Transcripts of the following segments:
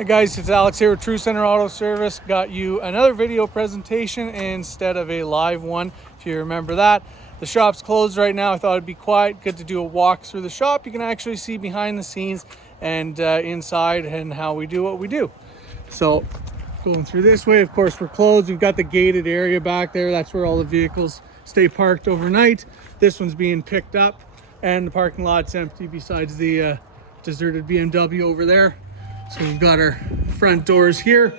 Hey guys, it's Alex here with True Center Auto Service. Got you another video presentation instead of a live one, if you remember that. The shop's closed right now. I thought it'd be quiet, good to do a walk through the shop. You can actually see behind the scenes and inside and how we do what we do. So going through this way, of course we're closed. We've got the gated area back there. That's where all the vehicles stay parked overnight. This one's being picked up and the parking lot's empty besides the deserted BMW over there. So we've got our front doors here.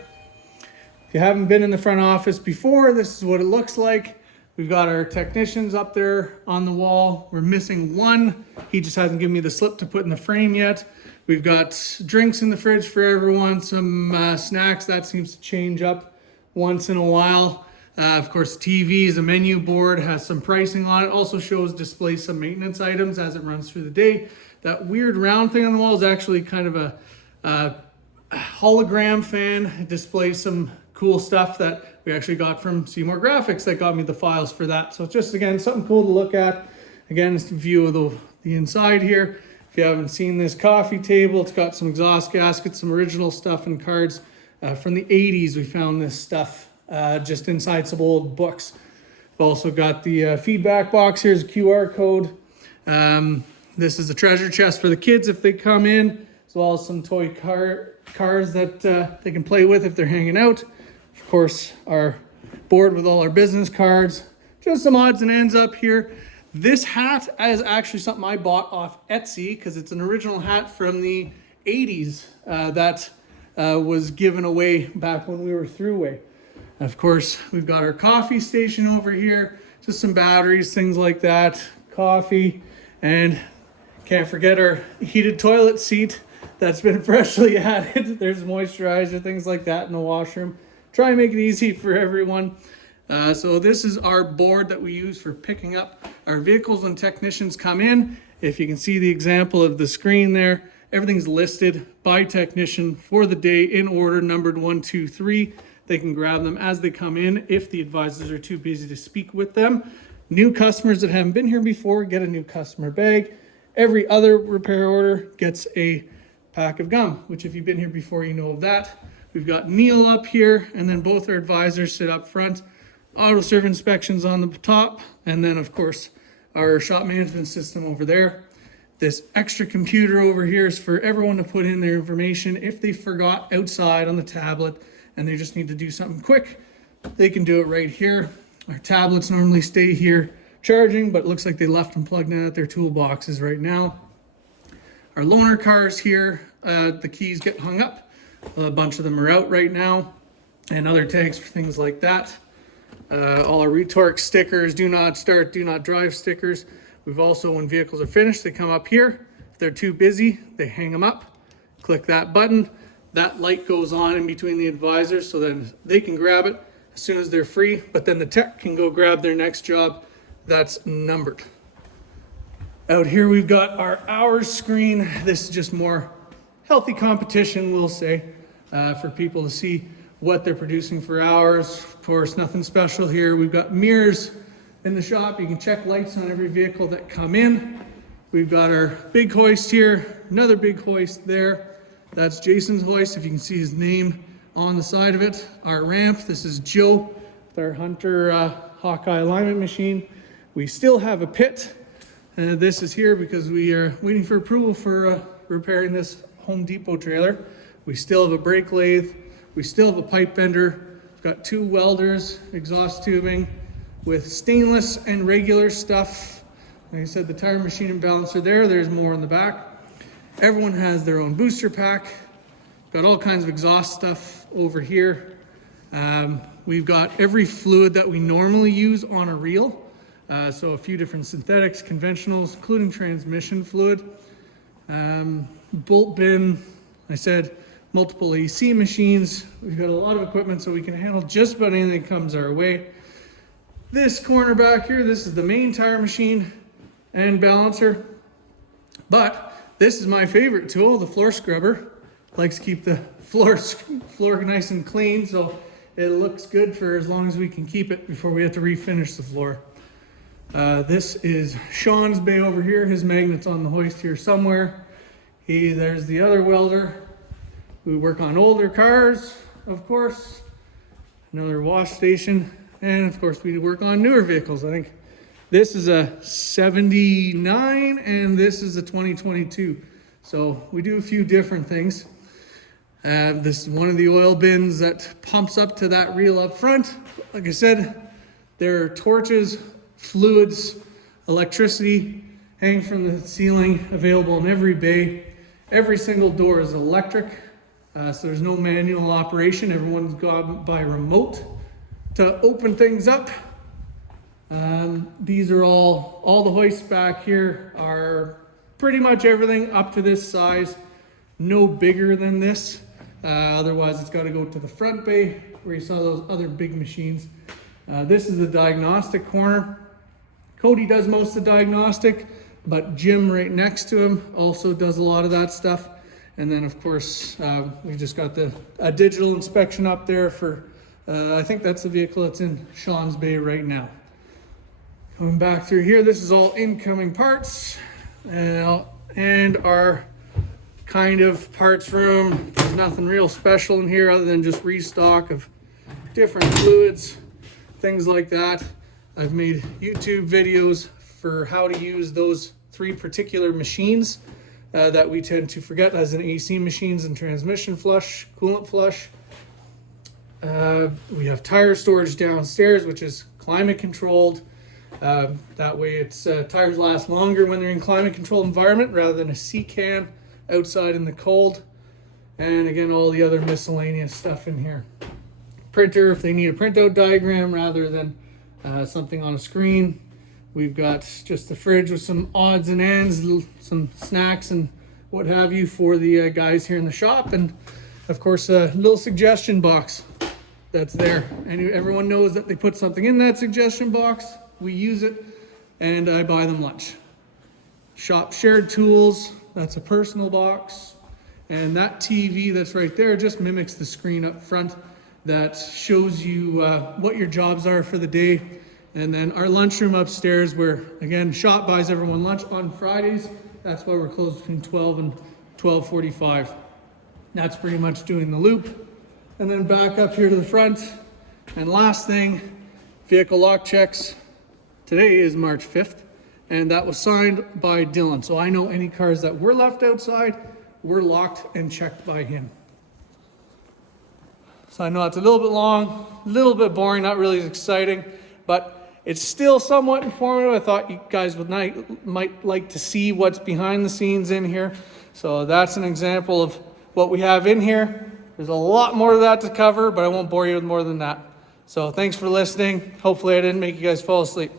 If you haven't been in the front office before, this is what it looks like. We've got our technicians up there on the wall. We're missing one. He just hasn't given me the slip to put in the frame yet. We've got drinks in the fridge for everyone, some snacks. That seems to change up once in a while. Of course, TV is a menu board, has some pricing on it. Also displays some maintenance items as it runs through the day. That weird round thing on the wall is actually kind of a hologram fan. It displays some cool stuff that we actually got from Seymour Graphics that got me the files for that. So just again, something cool to look at. Again, it's a view of the inside here. If you haven't seen this coffee table, it's got some exhaust gaskets, some original stuff and cards from the 80s. We found this stuff just inside some old books. We've also got the feedback box. Here's a QR code. This is a treasure chest for the kids if they come in, as well as some toy cars that they can play with if they're hanging out. Of course, our board with all our business cards. Just some odds and ends up here. This hat is actually something I bought off Etsy because it's an original hat from the 80s that was given away back when we were Thruway. Of course, we've got our coffee station over here, just some batteries, things like that, coffee, and can't forget our heated toilet seat that's been freshly added. There's moisturizer, things like that in the washroom. Try and make it easy for everyone. So this is our board that we use for picking up our vehicles when technicians come in. If you can see the example of the screen there, everything's listed by technician for the day in order, numbered 1, 2, 3. They can grab them as they come in if the advisors are too busy to speak with them. New customers that haven't been here before get a new customer bag. Every other repair order gets a pack of gum, which if you've been here before, you know of that. We've got Neil up here, and then both our advisors sit up front. Auto serve inspections on the top, and then of course our shop management system over there. This extra computer over here is for everyone to put in their information if they forgot outside on the tablet and they just need to do something quick. They can do it right here. Our tablets normally stay here charging, but it looks like they left them plugged in at their toolboxes right now. Our loaner cars here, the keys get hung up. A bunch of them are out right now, and other tags for things like that. All our Retorque stickers, do not start, do not drive stickers. We've also, when vehicles are finished, they come up here. If they're too busy, they hang them up. Click that button. That light goes on in between the advisors, so then they can grab it as soon as they're free, but then the tech can go grab their next job that's numbered. Out here we've got our hours screen. This is just more healthy competition, we'll say, for people to see what they're producing for hours. Of course, nothing special here. We've got mirrors in the shop. You can check lights on every vehicle that come in. We've got our big hoist here, another big hoist there. That's Jason's hoist, if you can see his name on the side of it. Our ramp, this is Joe with our Hunter Hawkeye alignment machine. We still have a pit. This is here because we are waiting for approval for repairing this Home Depot trailer. We still have a brake lathe. We still have a pipe bender. We've got 2 welders, exhaust tubing with stainless and regular stuff. Like I said, the tire machine and balancer there. There's more in the back. Everyone has their own booster pack. Got all kinds of exhaust stuff over here. We've got every fluid that we normally use on a reel. So a few different synthetics, conventionals, including transmission fluid. Bolt bin, I said multiple AC machines. We've got a lot of equipment so we can handle just about anything that comes our way. This corner back here, this is the main tire machine and balancer. But this is my favorite tool, the floor scrubber. Likes to keep the floor nice and clean so it looks good for as long as we can keep it before we have to refinish the floor. This is Sean's bay over here. His magnet's on the hoist here somewhere. There's the other welder. We work on older cars, of course, another wash station, and of course we work on newer vehicles. I think this is a 79 and this is a 2022. So we do a few different things. This is one of the oil bins that pumps up to that reel up front. Like I said, there are torches, fluids, electricity hanging from the ceiling, available in every bay. Every single door is electric, so there's no manual operation. Everyone's got by remote to open things up. These are all the hoists back here are pretty much everything up to this size, no bigger than this. Otherwise it's got to go to the front bay where you saw those other big machines. This is the diagnostic corner. Cody does most of the diagnostic, but Jim right next to him also does a lot of that stuff. And then of course, we just got a digital inspection up there for, I think that's the vehicle that's in Sean's bay right now. Coming back through here, this is all incoming parts and our kind of parts room. There's nothing real special in here other than just restock of different fluids, things like that. I've made YouTube videos for how to use those 3 particular machines that we tend to forget, as in AC machines and transmission flush, coolant flush. We have tire storage downstairs, which is climate controlled. That way it's tires last longer when they're in climate controlled environment rather than a sea can outside in the cold. And again, all the other miscellaneous stuff in here. Printer if they need a printout diagram rather than something on a screen. We've got just the fridge with some odds and ends, some snacks and what have you for the guys here in the shop. And of course, a little suggestion box that's there. And everyone knows that they put something in that suggestion box. We use it and I buy them lunch. Shop shared tools, that's a personal box. And that TV that's right there just mimics the screen up front that shows you what your jobs are for the day. And then our lunchroom upstairs where, again, shop buys everyone lunch on Fridays. That's why we're closed between 12 and 12:45. That's pretty much doing the loop. And then back up here to the front. And last thing, vehicle lock checks. Today is March 5th, and that was signed by Dylan. So I know any cars that were left outside were locked and checked by him. So I know it's a little bit long, a little bit boring, not really as exciting, but it's still somewhat informative. I thought you guys might like to see what's behind the scenes in here. So that's an example of what we have in here. There's a lot more of that to cover, but I won't bore you with more than that. So thanks for listening. Hopefully I didn't make you guys fall asleep.